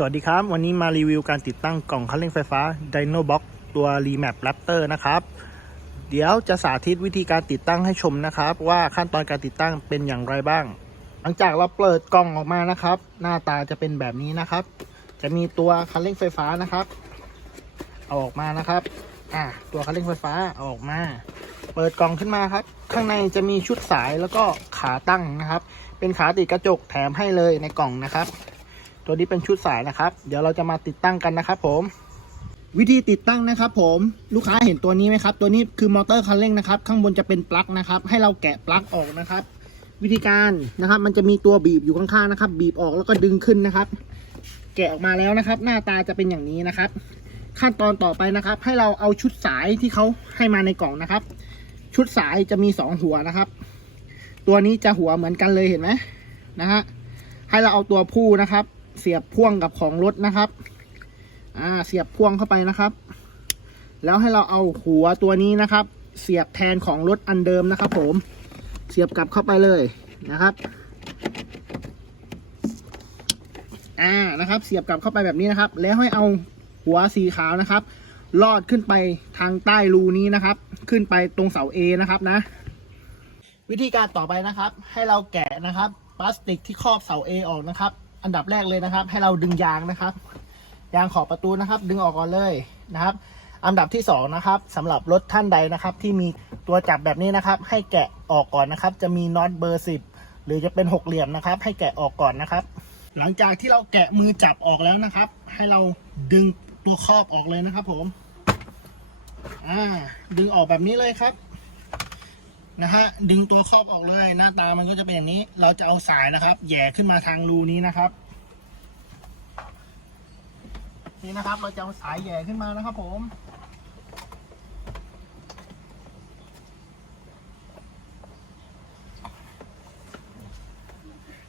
สวัสดีครับ วันนี้มารีวิวการติดตั้งกล่องคันเร่งไฟฟ้า Dyno Box ตัว Remap Raptor นะครับ เดี๋ยวจะสาธิตวิธีการติดตั้งให้ชมนะครับ ว่าขั้นตอนการติดตั้งเป็นอย่างไรบ้าง หลังจากเราเปิดกล่องออกมานะครับ หน้าตาจะเป็นแบบนี้นะครับ จะมีตัวคันเร่งไฟฟ้านะครับ เอาออกมานะครับอ่าตัวคันเร่งไฟฟ้าเอาออกมา เปิดกล่องขึ้นมาครับ ข้างในจะมีชุดสายแล้วก็ขาตั้งนะครับ เป็นขาติดกระจกแถมให้เลยในกล่องนะครับ ตัวนี้เป็นชุดสายนะครับ เดี๋ยวเราจะมาติดตั้งกันนะครับผม วิธีติดตั้งนะครับ ผมลูกค้าเห็นตัวนี้ไหมครับ ตัวนี้คือมอเตอร์คันเร่งนะครับ ข้างบนจะเป็นปลั๊กนะครับ ให้เราแกะปลั๊กออกนะครับ วิธีการนะครับ มันจะมีตัวบีบอยู่ข้างๆนะครับ บีบออกแล้วก็ดึงขึ้นนะครับ แกะออกมาแล้วนะครับ หน้าตาจะเป็นอย่างนี้นะครับ ขั้นตอนต่อไปนะครับ ให้เราเอาชุดสายที่เขาให้มาในกล่องนะครับ ชุดสายจะมีสองหัวนะครับ ตัวนี้จะหัวเหมือนกันเลยเห็นไหมนะฮะให้เราเอาตัวผู้นะครับ เสียบพ่วงกับของรถนะครับ อ่า เสียบพ่วงเข้าไปนะครับ แล้วให้เราเอาหัวตัวนี้นะครับ เสียบแทนของรถอันเดิมนะครับ ผม เสียบกลับเข้าไปเลยนะครับ อ่า นะครับ เสียบกลับเข้าไปแบบนี้นะครับ แล้วให้เอาหัวสีขาวนะครับ ลอดขึ้นไปทางใต้รูนี้นะครับ ขึ้นไปตรงเสา A นะครับนะ วิธีการต่อไปนะครับ ให้เราแกะนะครับพลาสติกที่ครอบเสา A ออกนะครับ อันดับแรกเลยนะครับ ให้เราดึงยางนะครับ ยางขอบประตูนะครับ ดึงออกก่อนเลยนะครับ อันดับที่สองนะครับสำหรับรถท่านใดนะครับ ที่มีตัวจับแบบนี้นะครับ ให้แกะออกก่อนนะครับ จะมีน็อตเบอร์สิบหรือจะเป็นหกเหลี่ยมนะครับ ให้แกะออกก่อนนะครับ หลังจากที่เราแกะมือจับออกแล้วนะครับ ให้เราดึงตัวครอบออกเลยนะครับ ผม อ่า ดึงออกแบบนี้เลยครับ นะฮะดึงตัวครอบออกเลยหน้าตามันก็จะเป็นอย่างนี้ เราจะเอาสายนะครับแย่ขึ้นมาทางรูนี้นะครับ นี่นะครับ เราจะเอาสายแย่ขึ้นมานะครับ ผม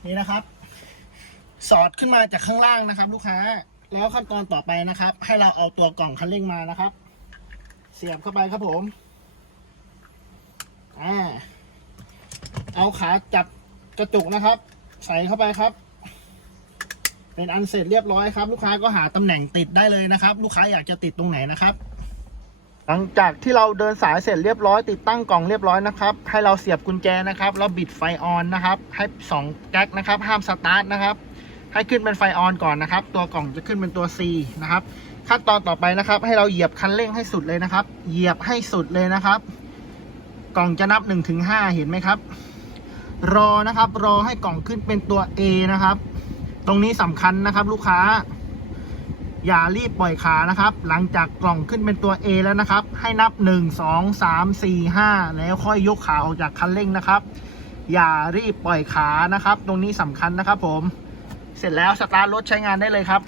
นี่นะครับ สอดขึ้นมาจากข้างล่างนะครับ ลูกค้า แล้วขั้นตอนต่อไปนะครับ ให้เราเอาตัวกล่องคันเร่งมานะครับ เสียบเข้าไปครับผม อ่า เอาขาจับกระจุกนะครับ ใส่เข้าไปครับ เป็นอันเสร็จเรียบร้อยครับ ลูกค้าก็หาตำแหน่งติดได้เลยนะครับ ลูกค้าอยากจะติดตรงไหนนะครับ หลังจากที่เราเดินสายเสร็จเรียบร้อย ติดตั้งกล่องเรียบร้อยนะครับ ให้เราเสียบกุญแจนะครับแล้วบิดไฟออนนะครับ ให้สองแก๊กนะครับ ห้ามสตาร์ทนะครับ ให้ขึ้นเป็นไฟออนก่อนนะครับ ตัวกล่องจะขึ้นเป็นตัว C นะครับ ขั้นตอนต่อไปนะครับ ให้เราเหยียบคันเร่งให้สุดเลยนะครับ เหยียบให้สุดเลยนะครับ กล่องจะนับ1นถึงหเห็นไหมครับ รอนะครับ รอให้กล่องขึ้นเป็นตัว A นะครับ ตรงนี้สำคัญนะครับ ลูกค้า อย่ารีบปล่อยขานะครับ หลังจากกล่องขึ้นเป็นตัว A แล้วนะครับ ให้นับ 1 2 3 4 5 แล้วค่อยยกขาออกจากคันเร่งนะครับ อย่ารีบปล่อยขานะครับ ตรงนี้สำคัญนะครับผม เสร็จแล้วสตาร์ทรถใช้งานได้เลยครับ